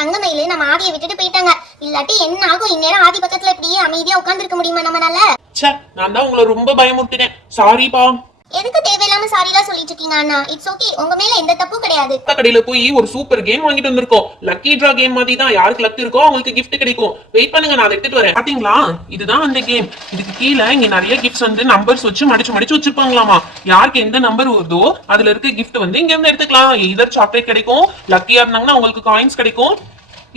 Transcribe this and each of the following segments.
தங்கமயில நம்ம ஆதியை விட்டுட்டு போயிட்டாங்க. இல்லாட்டி என்ன ஆகும்? இந்நேரம் ஆதி பக்கத்துல இப்படியே அமைதியா உட்கார்ந்துருக்க முடியுமா நம்மளால? ச்சே, நான் தான் உங்களை ரொம்ப பயமுறுத்தினேன். சாரிப்பா. எதுக்கு தேவையில்லாம சாரிலாம் சொல்லிட்டு இருக்கீங்க அண்ணா? இட்ஸ் ஓகே, உங்க மேல எந்த தப்பும் கிடையாது. கடையில போய் ஒரு சூப்பர் கேம் வாங்கிட்டு வந்திருக்கோம். லக்கி டிரா கேம் மாதிரி தான். யாருக்கு லக் இருக்கோ அவங்களுக்கு கிஃப்ட் கிடைக்கும். வெயிட் பண்ணுங்க, நான் எடுத்துட்டு வரேன். பாத்தீங்களா, இதுதான் அந்த கேம். இதுக்கு கீழே இங்க நிறைய கிஃப்ட்ஸ் வந்து நம்பர்ஸ் வச்சு மடிச்சு வச்சிருப்பாங்களாமா. யாருக்கு எந்த நம்பர் வருதோ அதுல இருக்க கிஃப்ட் வந்து இங்க இருந்து எடுத்துக்கலாம். எதர் சாக்லேட் கிடைக்கும், லக்கியா இருந்தாங்கன்னா உங்களுக்கு காயின்ஸ் கிடைக்கும்,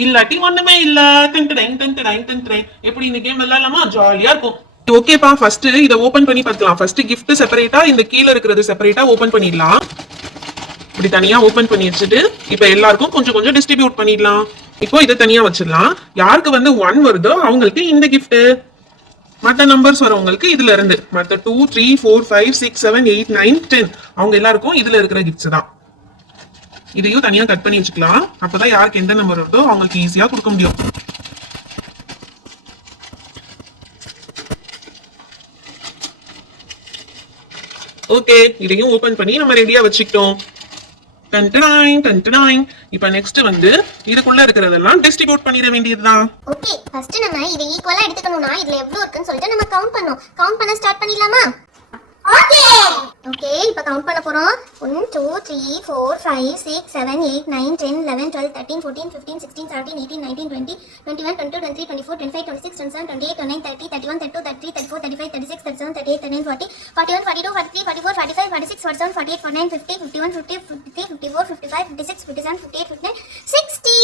இல்லாட்டி ஒண்ணுமே இல்ல. எப்படி இந்த கேம் விளையாடலாமா? ஜாலியா இருக்கும். ஓகேப்பா, ஃபர்ஸ்ட் இத ஓபன் பண்ணி பார்க்கலாம். ஃபர்ஸ்ட் gift செப்பரேட்டா, இந்த கீழ இருக்கிறது செப்பரேட்டா ஓபன் பண்ணிடலாம். இப்படி தனியா ஓபன் பண்ணி வச்சுட்டு இப்ப எல்லாருக்கும் கொஞ்சம் கொஞ்சம் டிஸ்ட்ரிபியூட் பண்ணிடலாம். இப்போ இதை தனியா வச்சிடலாம். யாருக்கு வந்து 1 வருதோ அவங்களுக்கு இந்த gift, மற்ற நம்பர்ஸ் வரவங்களுக்கு இதுல இருந்து, மற்ற 2 3 4 5 6 7 8 9 10 அவங்க எல்லாருக்கும் இதுல இருக்கிற கிஃப்ட்ஸ் தான். இதையும் தனியா கட் பண்ணி வச்சுக்கலாம். அப்பதான் யாருக்கு எந்த நம்பர் வருதோ அவங்களுக்கு ஈஸியா கொடுக்க முடியும். ஓகே, இதையும் ஓபன் பண்ணி நம்ம ரெடியா வச்சுக்கிட்டோம். இப்ப நெக்ஸ்ட் வந்து இதுக்குள்ள இருக்கிறதெல்லாம் டிஸ்ட்ரிபியூட் பண்ணிட வேண்டியதுதான். ஓகே, ஃபர்ஸ்ட் நம்ம இதை ஈக்குவலா எடுத்துக்கணும்னா இதுல எவ்வளவு இருக்குன்னு சொல்லிட்டு நம்ம கவுண்ட் பண்ணனும். கவுண்ட் பண்ண ஸ்டார்ட் பண்ணிடலாமா? ஓகே ஓகே, இப்போ கவுண்ட் பண்ண போறோம். 1 2 3 4 5 6 7 8 9 10 11 12 13 14 15 16 17 18 19 20 21 22 23 24 25 26 27 28 29 30 31 32 33 34 35 36 37 38 39 40 41 42 43 44 45 46 47 48 49 50 51 50 53 54 55 56 57 58 59 60.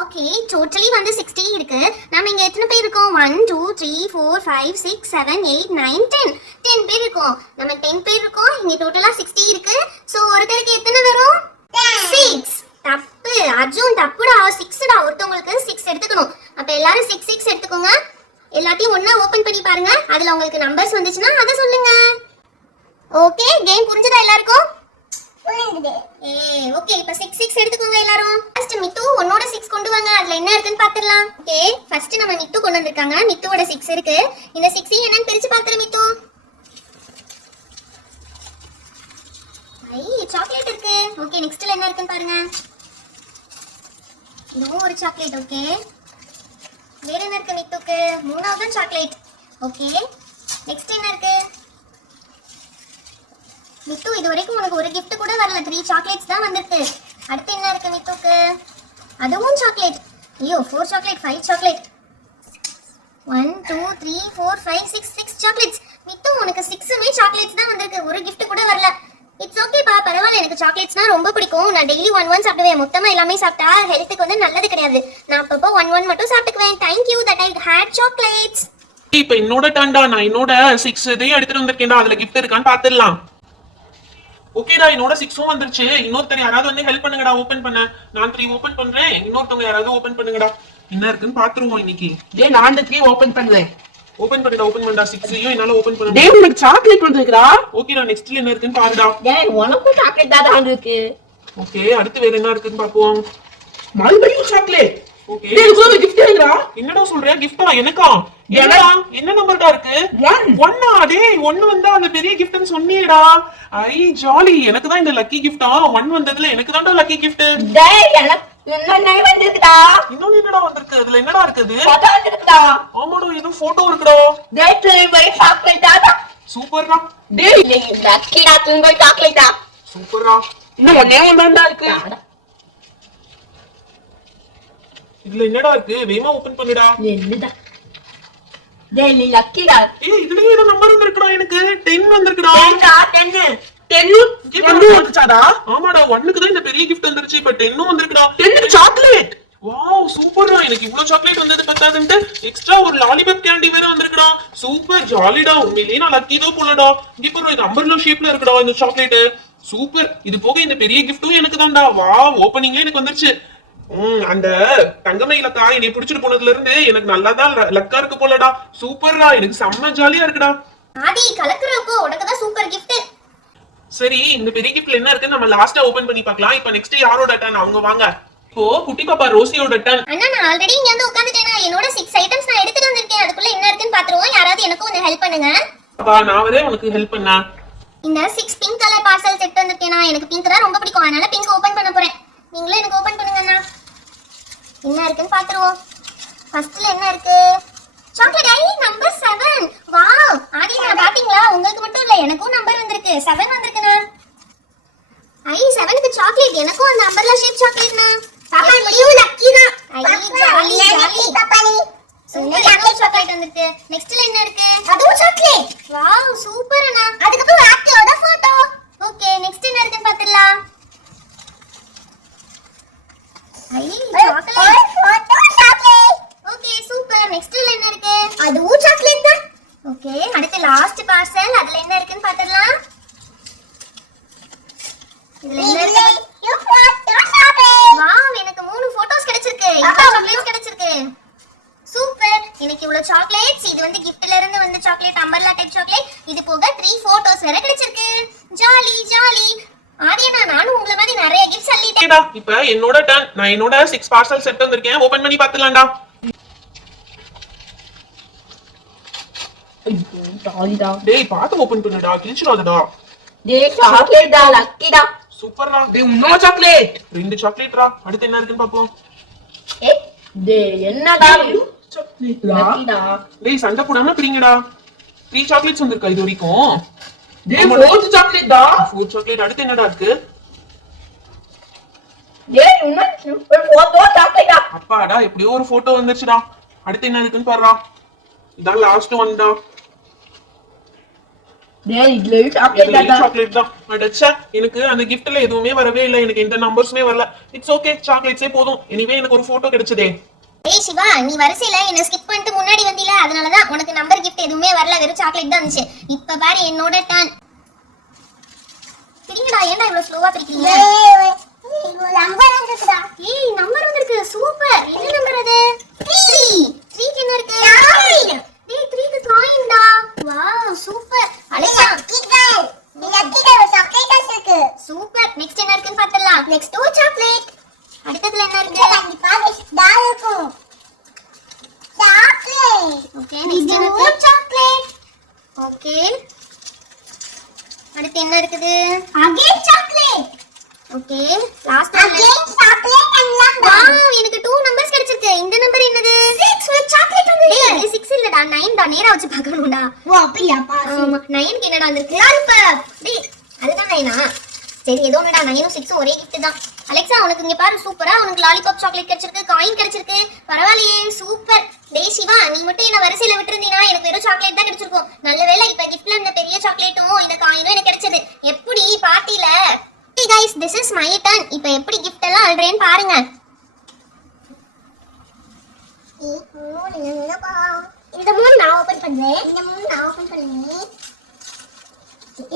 ஓகே, டோட்டலி வந்து 60 இருக்கு. நாம இங்க எத்தனை பேர் இருக்கோம்? 1 2 3 4 5 6 7 8 9 10 பேர் இருக்கோம். நம்ம 10 பேர் இருக்கோம். இங்க டோட்டலா 60 இருக்கு. சோ ஒருத்தருக்கு எத்தனை வரும்? 6. தப்பு அர்ஜுன், தப்புடா. 6டா. ஒருத்தங்களுக்கு 6 எடுத்துக்கணும். அப்ப எல்லாரும் 6 6 எடுத்துக்கோங்க. எல்லாத்தையும் ஒண்ணா ஓபன் பண்ணி பாருங்க. அதுல உங்களுக்கு நம்பர்ஸ் வந்துச்சுன்னா அத சொல்லுங்க. ஓகே, கேம் புரிஞ்சதா எல்லாருக்கும்? ஓகே, இப்ப 6 6 எடுத்துக்கோங்க எல்லாரும். ஃபர்ஸ்ட் மித்து உன்னோட 6 கொண்டு வாங்க. அதுல என்ன இருக்குன்னு பாத்துறலாம். ஓகே, ஃபர்ஸ்ட் நம்ம மித்து கொண்டு வந்திருக்காங்க. மித்துவோட 6 இருக்கு. இந்த 6 என்னன்னு பிரிச்சு பாத்துற மித்து. சாக்லேட் இருக்கு. ஓகே, நெக்ஸ்ட்ல என்ன இருக்குன்னு பாருங்க. இதுவும் ஒரு சாக்லேட். ஓகே, வேற என்ன இருக்கு மித்துக்கு? மூணாவது சாக்லேட். ஓகே, நெக்ஸ்ட் என்ன இருக்கு மித்து? இது வரைக்கும் உனக்கு ஒரு gift கூட வரல. 3 சாக்லேட்ஸ் தான் வந்திருக்கு. அடுத்து என்ன இருக்கு மித்துக்கு? அதுவும் சாக்லேட். ஐயோ, 4 சாக்லேட், 5 சாக்லேட். 1 2 3 4 5 6 6 சாக்லேட்ஸ். மித்து உனக்கு 6மே சாக்லேட்ஸ் தான் வந்திருக்கு. ஒரு gift கூட வரல. இட்ஸ் ஓகே பா, பரவாயில்ல. எனக்கு சாக்லேட்ஸ்னா ரொம்ப பிடிக்கும். நான் டெய்லி 1 சாப்பிடுவேன். மொத்தமா எல்லாமே சாப்பிட்டா ஹெல்த்துக்கு வந்து நல்லது கிடையாது. நான் அப்பப்போ 1 மட்டும் சாப்பிட்டுக்குவேன். Thank you that I had chocolates. இப்ப என்னோட டர்ன்டா. நான் என்னோட 6 இதையும் எடுத்துட்டு வந்திருக்கேன்டா. அதுல gift இருக்கான்னு பாத்துடலாம். ஓகேடா, என்னோட 6ம் வந்துருச்சு. இன்னொருத்தர் யாராவது வந்து ஹெல்ப் பண்ணுங்கடா ஓபன் பண்ண. நான் 3 ஓபன் பண்றேன். இன்னொருத்தவங்க யாராவது ஓபன் பண்ணுங்கடா. என்ன இருக்குன்னு பாத்துருவோம் இன்னைக்கு. டேய், நான் அந்த 3 ஓபன் பண்றேன். ஓபன் பண்ணுடா, ஓபன் பண்ணடா. 6ஐயும் என்னால ஓபன் பண்ண. டேய், உனக்கு சாக்லேட் வந்திருக்குடா. ஓகேடா, நெக்ஸ்ட்ல என்ன இருக்குன்னு பாருடா. டேய், உனக்கும் சாக்லேட் தான் வந்திருக்கு. ஓகே, அடுத்து வேற என்ன இருக்குன்னு பாப்போம். மறுபடியும் சாக்லேட். ஓகே, டேய், இதுக்கு ஒரு gift இருக்குடா. என்னடா சொல்ற? gift-ஆ எனக்கா? என்னடா, என்ன நம்பர்டா இருக்கு? 1. டேய், 1 வந்தா அந்த பெரிய gift-னு சொன்னியேடா. ஐ ஜாலி. எனக்கு தான் இந்த லக்கி gift-ஆ. 1 வந்ததுல எனக்கு தான்டா லக்கி gift. டேய், எனக்கு இன்னொன்னு வந்திருக்குடா. இன்னொன்னு என்னடா வந்திருக்கு? அதுல என்னடா இருக்குது? போட்டோ வந்திருக்குடா. ஆமாடா, ஏதோ போட்டோ இருக்குடா. டேய், திரும்ப சாக்லேட் தாடா. சூப்பர்டா. டேய், லக்கிடா, திரும்ப சாக்லேட்டா. சூப்பர்டா. இன்னும் ஒண்ணே ஒண்ணு இருக்கு. இதுல என்னடா இருக்கு? வேகமா ஓபன் பண்ணுடா. என்னடா? டேய், நீ லக்கிடா. ஏய், இதுலயே ஏதோ நம்பர் வந்திருக்குடா. எனக்கு 10 வந்திருக்குடா. 10 வந்துச்சாடா? ஆமாடா, 1க்கு தான் இந்த பெரிய gift வந்துருச்சு. இப்ப 10ம் வந்திருக்குடா. 10 சாக்லேட். வாவ், சூப்பர்டா. எனக்கு இவ்ளோ சாக்லேட் வந்தது பத்தாதுன்ட்டு எக்ஸ்ட்ரா ஒரு லாலிபாப் கேண்டி வேற வந்திருக்குடா. சூப்பர், ஜாலிடா. உண்மையிலேயே நான் லக்கி தான் போலடா. இங்க பாரு, இது அம்பர்லா ஷேப்ல இருக்குடா இந்த சாக்லேட். சூப்பர். இது போக இந்த பெரிய கிஃப்ட்டும் எனக்கு தான்டா. வாவ், ஓபனிங்ல எனக்கு வந்துருச்சு. அந்த தங்கமயிலக்கா என்னை பிடிச்சிட்டு போனதுல இருந்து எனக்கு நல்லாதான் லக்கா இருக்கு போலடா. சூப்பர்டா, எனக்கு செம்ம ஜாலியா இருக்குடா. ஆதி கலக்குறப்போ உனக்கு தான் சூப்பர் gift. சரி, இந்த பெரிய கிஃப்ட்ல என்ன இருக்குன்னு நம்ம லாஸ்டா ஓபன் பண்ணி பார்க்கலாம். இப்போ நெக்ஸ்ட் யாரோட டர்ன்? அவங்க வாங்க. இப்போ குட்டி பாப்பா ரோசியோட டர்ன். அண்ணா, நான் ஆல்ரெடி இங்க வந்து உட்கார்ந்துட்டேனா. என்னோட 6 ஐட்டம்ஸ் நான் எடுத்துட்டு வந்திருக்கேன். அதுக்குள்ள என்ன இருக்குன்னு பாத்துருவோம். யாராவது எனக்கு கொஞ்சம் ஹெல்ப் பண்ணுங்க. அப்பா, நான் வரே உனக்கு ஹெல்ப் பண்ண. இந்த 6 பிங்க் கலர் பார்சல் செட் வந்திருக்கேனா. எனக்கு பிங்க் தான் ரொம்ப பிடிக்கும். அதனால பிங்க் ஓபன் பண்ண போறேன். நீங்க என்ன இருக்குன்னு பாத்துருவோம். ஃபர்ஸ்ட்ல என்ன இருக்கு? Chocolate I number 7. வாவ் ஆதியா பாத்தீங்களா? உங்களுக்கு மட்டும் இல்ல எனக்கும் நம்பர் வந்திருக்கு. 7 வந்திருக்குனா. ஐ 7க்கு சாக்லேட் எனக்கும் அந்த அம்பர்லா ஷேப் சாக்லேட்னா. பாப்பா நீ லக்கி தான். ஐ ஜாலி ஜாலி பாப்பா நீ. சூப்பர் சாக்லேட் வந்திருக்கு. நெக்ஸ்ட்ல என்ன இருக்கு? அதுவும் சாக்லேட். வாவ் சூப்பர் அண்ணா. அதுக்கு அப்புறம் ஆக்டிவோட போட்டோ. ஓகே நெக்ஸ்ட் என்ன இருக்குன்னு பாத்துடலாம். ஐ chocolate photo chocolate. Okay super. நெக்ஸ்ட்ல என்ன இருக்கு? அதுவும் சாக்லேட் தான். ஓகே அடுத்து லாஸ்ட் பார்சல். அதுல என்ன இருக்குன்னு பாத்துடலாம். இதுல என்ன இருக்கு? You photo chocolate. வாவ் எனக்கு 3 போட்டோஸ் கிடைச்சிருக்கு. இவ்வளவு சாக்லேட்ஸ் கிடைச்சிருக்கு. சூப்பர். எனக்கு இவ்வளவு சாக்லேட்ஸ். இது வந்து கிஃப்ட்ல இருந்து வந்த சாக்லேட் அம்பர்லா டைப் சாக்லேட். இது போக 3 போட்டோஸ் வேற கிடைச்சிருக்கு. Jolly jolly. ஆதியா நானும் உங்கள மாதிரி நிறைய கிஃப்ட்ஸ் அள்ளிட்டேன். ஓகேடா இப்போ என்னோட டர்ன். நான் என்னோட 6 பார்சல் செட் வந்திருக்கேன். ஓபன் பண்ணி பாத்துலாம்டா. ஐயோ ஜாலிடா. டேய் பாத்து ஓபன் பண்ணுடா. கிழிச்சிடாதடா. டேய் சாக்லேட்டா லக்கிடா. சூப்பர்டா. டேய் இன்னொரு சாக்லேட். 2 சாக்லேட்ரா. அடுத்து என்ன இருக்குன்னு பாப்போம். ஏய் டேய் என்னடா இது? சாக்லேட்ரா. லக்கிடா. டேய் சண்டை போடாம பிரிங்கடா. 3 சாக்லேட்ஸ் வந்திருக்கா இது வரைக்கும். டேய் 4 சாக்லேட்டா. 4 சாக்லேட். அடுத்து என்னடா இருக்கு? டேய் இன்னொரு போட்டோ சாக்லேட்டா. அப்பாடா எப்படியோ ஒரு போட்டோ வந்துருச்சுடா. அடுத்து என்ன இருக்குன்னு பாருடா. இதான் லாஸ்ட் ஒன்டா. டேய் இதுல சாக்லேட்டா. சாக்லேட் தான். அடச்சா எனக்கு அந்த கிஃப்ட்ல எதுவுமே வரவே இல்லை. எனக்கு எந்த நம்பர்ஸுமே வரல. இட்ஸ் ஓகே சாக்லேட்ஸே போதும். எனிவே எனக்கு ஒரு போட்டோ கிடைச்சதே. ஏய் சிவா நீ வரிசையில என்ன ஸ்கிப் பண்ணிட்டு முன்னாடி வந்தீல அதனால தான் உனக்கு நம்பர் gift எதுவுமே வரல வெறும் சாக்லேட் தான் வந்துச்சு. இப்ப பாரு என்னோட டர்ன். பிரிங்கடா ஏன்டா இவ்வளவு ஸ்லோவா பிரிக்கிறீங்க? நம்பர் வந்திருக்குடா. ஏய் நம்பர் வந்திருக்கு. சூப்பர். என்ன நம்பர் அது? 3. 3க்கு என்ன இருக்கு? காயின். டேய் 3க்கு காயின்டா. Wow super. Alexa lucky girl chocolate இருக்கு. சூப்பர். நெக்ஸ்ட் என்ன இருக்குன்னு பார்த்தலாம். Next 2 chocolate. அடுத்ததுல என்ன இருக்கு? கண்டிப்பா டால் இருக்கும். சாக்லேட். ஓகே நெக்ஸ்ட் என்ன இருக்கு? சாக்லேட். ஓகே அடுத்து என்ன இருக்குது? Again chocolate. Okay last again chocolate and number. Wow எனக்கு 2 நம்பர்ஸ் கிடைச்சிருக்கு. இந்த நம்பர் என்னது? 6 with சாக்லேட் வந்து. ஏய் இது 6 இல்லடா 9 டா. நேரா வச்சு பார்க்கணும்டா. ஓ அப்படியாப்பா. ஆமா 9க்கு என்னடா வந்திருக்கு? லாலிபாப். டேய் அதுதான் 9ஆ? சரி ஏதோ ஒண்ணுடா 9ம் 6ம் ஒரே gift தான். அலெக்சா உனக்கு இங்க பாரு சூப்பரா உனக்கு லாலிபாப் சாக்லேட் கிடைச்சிருக்கு. காயின் கிடைச்சிருக்கு. பரவாயில்லையே சூப்பர். டேய் சிவா நீ மட்டும் என்ன வரிசையில விட்டுருந்தீனா எனக்கு வெறும் சாக்லேட் தான் கிடைச்சிருக்கும். நல்ல வேளை இப்ப கிஃப்ட்ல இந்த பெரிய சாக்லேட்டும் இந்த காயினும் எனக்கு கிடைச்சது. எப்படி பார்ட்டில? Hey guys this is my turn. இப்போ எப்படி gift எல்லாம் அல்றேன்னு பாருங்க. இந்த மூணு நான் ஓபன் பண்றேன். இந்த மூணு நான் ஓபன் பண்ணேன்.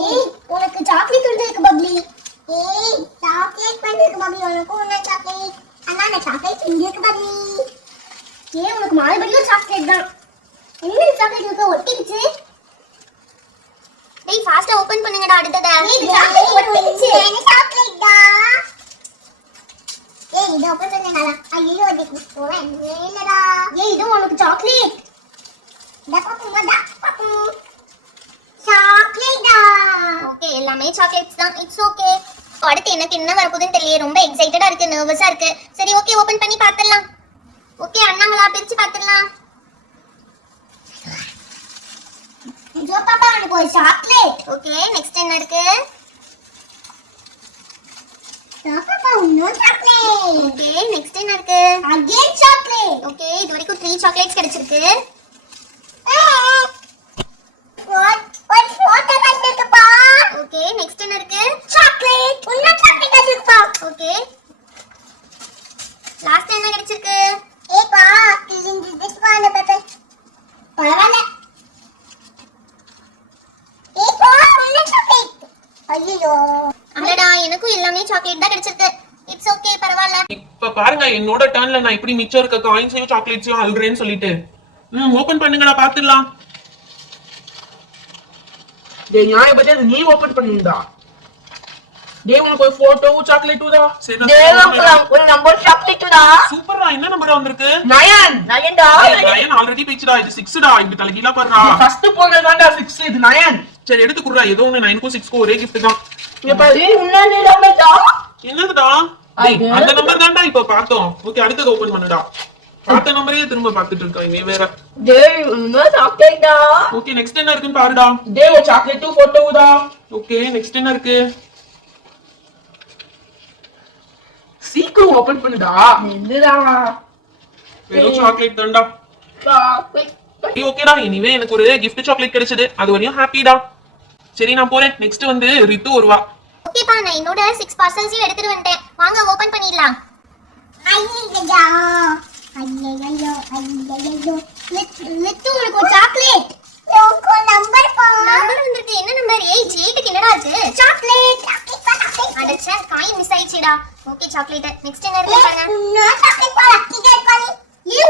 ஏய் உனக்கு சாக்லேட் வந்திருக்கு பப்ளி. ஏய் சாக்லேட் வந்திருக்கு பப்ளி. உனக்கு என்ன சாக்லேட்? அண்ணா நான் சாக்லேட் இருக்கு பப்ளி. ஏய் உனக்கு மால்படியும் சாக்லேட் தான். என்ன சாக்லேட் இருக்கு ஒட்டிக்கிச்சு? டேய் ஃபாஸ்டா ஓபன் பண்ணுங்கடா அடுத்தத. ஏய் சாக்லேட் ஒட்டிக்கிச்சு. என்ன சாக்லேட்டா? ஏய் இது ஓபன் பண்ணுங்கடா. ஐயோ ஒட்டிக்கிச்சு. போறேன் என்னடா? ஏய் இது உனக்கு சாக்லேட். பாப்பு சாக்லேட்டா. ஓகே எல்லாமே சாக்லேட்ஸ் தான். It's okay. அடுத்து எனக்கு என்ன வரப்போகுதுன்னு தெரியல. ரொம்ப எக்ஸைட்டடா இருக்கு. நர்வஸா இருக்கு. சரி ஓகே ஓபன் பண்ணி பார்த்துடலாம். ஓகே அண்ணாங்களா பிரிச்சு பார்த்துடலாம். ஜோ பாப்பா உனக்கு ஒரு சாக்லேட். ஓகே நெக்ஸ்ட் என்ன இருக்கு? ஜோ பாப்பா இன்னொரு சாக்லேட். ஓகே நெக்ஸ்ட் என்ன இருக்கு? Again chocolate. ஓகே இது வரைக்கும் 3 சாக்லேட்ஸ் கிடைச்சிருக்கு. ஒரு போட்டோ வந்திருக்குப்பா. ஓகே நெக்ஸ்ட் என்ன இருக்கு? சாக்லேட். இன்னொரு சாக்லேட் வந்திருக்குப்பா. ஓகே லாஸ்ட் என்ன கிடைச்சிருக்கு? ஏப்பா இந்த திஸ் வான பேப்பர். பரவாயில்லை. ஏப்பா இன்னொரு சாக்லேட். ஐயோ அடடா எனக்கும் எல்லாமே சாக்லேட் தான் கிடைச்சிருக்கு. இட்ஸ் ஓகே பரவாயில்லை. இப்ப பாருங்க என்னோட டர்ன்ல நான் இப்படி மிச்சம் இருக்க காயின்ஸையும் சாக்லேட்ஸையும் அல்றேன்னு சொல்லிட்டு. ஓபன் பண்ணுங்கடா பாத்துடலாம். டேய் நியாய பத்தி நீ ஓபன் பண்ணுடா. டேய் உனக்கு ஒரு போட்டோ சாக்லேட்டுடா. சரிடா. டேய் உனக்கு ஒரு நம்பர் சாக்லேட்டுடா. சூப்பர்டா. என்ன நம்பர் வந்திருக்கு? 9டா. 9 ஆல்ரெடி பேச்சுடா. இது 6டா. இப்படி தலைகீழா பாருடா. ஃபர்ஸ்ட் போனதாண்டா 6 இது 9. சரி எடுத்து குடுறா. ஏதோ ஒண்ணு 9க்கும் 6க்கும் ஒரே gift தான். இங்க பாரு இன்னொரு நம்பர்டா. என்னதுடா? டேய், அந்த நம்பர் தான்டா இப்ப பார்த்தோம். ஓகே, அடுத்தது ஓபன் பண்ணுடா. பார்த்த நம்பரையே திரும்ப பார்த்துட்டு இருக்கான் இவன் வேற. டேய் என்ன சாக்லேட்டா? ஓகே, நெக்ஸ்ட் என்ன இருக்குன்னு பாருடா. டேய் ஒரு சாக்லேட் போட்டோடா. ஓகே, நெக்ஸ்ட் என்ன இருக்கு? சீக்கிரம் ஓபன் பண்ணுடா. என்னடா? வெறும் சாக்லேட் தான்டா. சரி, ஓகேடா. எனிவே எனக்கு ஒரு gift சாக்லேட் கிடைச்சது. அது வரையும் ஹாப்பிடா. சரி, நான் போறேன். நெக்ஸ்ட் வந்து ரித்து வருவா. ஓகேப்பா, நான் என்னோட 6 பார்சல்ஸையும் எடுத்துட்டு வந்துட்டேன். வாங்க ஓபன் பண்ணிடலாம். ஐயையோ ஐயையோ ஐயையோ லிட்டு உங்களுக்கு ஒரு சாக்லேட். உங்க நம்பர் பா. நம்பர் வந்திருக்கு. என்ன நம்பர்? 8 என்னடா இருக்கு? சாக்லேட். அடச்சே, காயின் மிஸ் ஆயிடுச்சுடா. Okay, chocolate. நெக்ஸ்ட் என்ன இருக்கு பாருங்க. நான் சாக்லேட் பா லக்கி கேட் பண்ணி.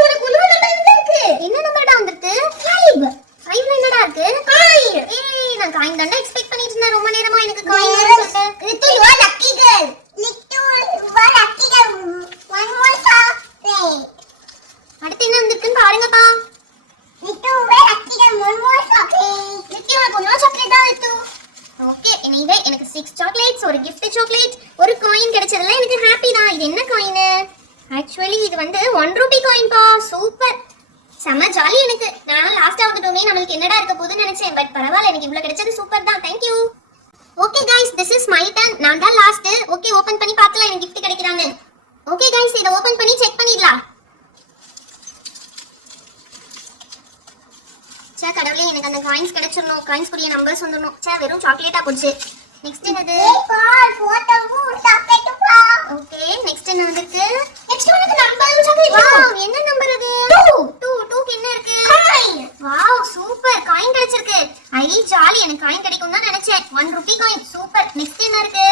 உனக்கு இன்னொரு நம்பர் வந்திருக்கு. என்ன நம்பர்டா வந்திருக்கு? 5. 5 என்னடா இருக்கு? காயின். நான் காயின் தான்டா எக்ஸ்பெக்ட் பண்ணிட்டு இருந்தேன் ரொம்ப நேரமா. எனக்கு காயின் வரும்னு சொல்லிட்டு. Lid you are lucky girl. Lid you are lucky girl. One more chocolate. அடுத்து என்ன வந்திருக்குன்னு பாருங்கப்பா. Lid you are lucky girl. One more chocolate. Lid உனக்கு இன்னொரு சாக்லேட் தான் லிட்டு. ஓகே, எனிவே எனக்கு 6 சாக்லேட்ஸ், ஒரு gift சாக்லேட், ஒரு காயின் கிடைச்சதுல எனக்கு ஹாப்பி தான். இது என்ன காயின்? ஆக்சுவலி இது வந்து 1 ரூபி காயின் பா. சூப்பர், செம ஜாலி. எனக்கு நான் லாஸ்டா வந்துட்டோமே, நமக்கு என்னடா இருக்க போகுதுன்னு நினைச்சேன். பட் பரவாயில்ல, எனக்கு இவ்வளவு கிடைச்சது சூப்பர் தான். Thank you. Okay guys, this is my turn. நான் தான் லாஸ்ட். ஓகே, ஓபன் பண்ணி பார்க்கலாம் எனக்கு gift கிடைக்குதான்னு. ஓகே गाइस, இத ஓபன் பண்ணி செக் பண்ணிடலாம். சே கடவுளே, எனக்கு அந்த காயின்ஸ் கிடைச்சிரணும். காயின்ஸ் கூடிய நம்பர்ஸ் வந்துடணும். சே வெறும் சாக்லேட்டா போச்சு. நெக்ஸ்ட் என்னது? கால் போட்டோவும் சாக்லேட்டுப்பா. ஓகே, நெக்ஸ்ட் என்ன வந்திருக்கு? நெக்ஸ்ட் உனக்கு நம்பர் சாக்லேட். வாவ், என்ன நம்பர் அது? 2 க்கு என்ன இருக்கு? காயின். வாவ், சூப்பர், காயின் கிடைச்சிருக்கு. ஐ ஜாலி, எனக்கு காயின் கிடைக்கும் தான் நினைச்சேன். 1 ரூபி காயின். சூப்பர். நெக்ஸ்ட் என்ன இருக்கு?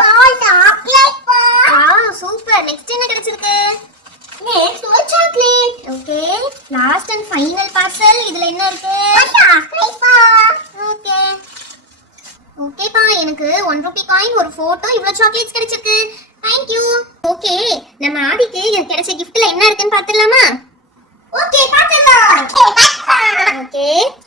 பால் சாக்லேட் பா. Wow, super. நெக்ஸ்ட் என்ன கிடைச்சிருக்கு? நெக்ஸ்ட் ஒரு chocolate. Okay, last and final parcel. இதுல என்ன இருக்கு? சாக்லேட் பா. ஓகே ஓகேப்பா, எனக்கு 1 ரூபி காயின், ஒரு போட்டோ, இவ்வளவு சாக்லேட்ஸ் கிடைச்சிருக்கு. Thank you. ஓகே, நம்ம ஆதிக்கு எனக்கு கிடைச்ச giftல என்ன இருக்குன்னு பார்த்துடலாமா? ஓகே, பார்த்துடலாம். ஓகே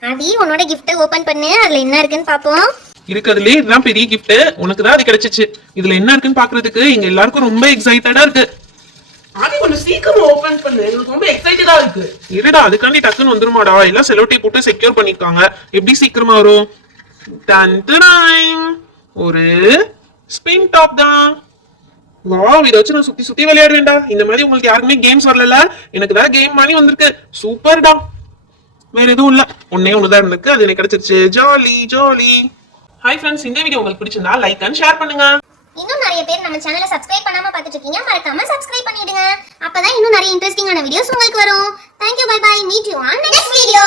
ஆதி, உன்னோட gift ஓபன் பண்ணு. அதுல என்ன இருக்குன்னு பாப்போம். இருக்கிறதுலே இதுதான் பெரிய gift. உனக்கு தான் அது கிடைச்சிச்சு. இதுல என்ன இருக்குன்னு பாக்குறதுக்கு எங்க எல்லாருக்கும் ரொம்ப எக்ஸைட்டடா இருக்கு. ஆதி கொஞ்சம் சீக்கிரம் ஓபன் பண்ணு. எனக்கு ரொம்ப எக்ஸைட்டடா இருக்கு. இருடா, அதுக்காண்டி டக்குன்னு வந்துருமாடா. எல்லாம் செலோ டேப் போட்டு செக்யூர் பண்ணிருக்காங்க. எப்படி சீக்கிரமா வரும்? Done done. ஒரு ஸ்பின் டாப் தான். வாவ், இத வச்சு நான் சுத்தி சுத்தி விளையாடுவேன்டா. இந்த மாதிரி உங்களுக்கு யாருக்குமே கேம்ஸ் வரல, எனக்கு தான் கேம் மாதிரி வந்திருக்கு. சூப்பர்டா. வேற எதுவும் இல்ல, ஒன்னே ஒண்ணுதான் இருந்திருக்கு, அது எனக்கு கிடைச்சிருச்சு. Jolly jolly. ஹாய் ஃப்ரெண்ட்ஸ், இந்த வீடியோ உங்களுக்கு பிடிச்சிருந்தா லைக் அண்ட் ஷேர் பண்ணுங்க. இன்னும் நிறைய பேர் நம்ம சேனலை சப்ஸ்கிரைப் பண்ணாம பார்த்துட்டு இருக்கீங்க. மறக்காம சப்ஸ்கிரைப் பண்ணிடுங்க. அப்பதான் இன்னும் நிறைய இன்ட்ரெஸ்டிங்கான வீடியோஸ் உங்களுக்கு வரும். Thank you, bye bye. Meet you on next video.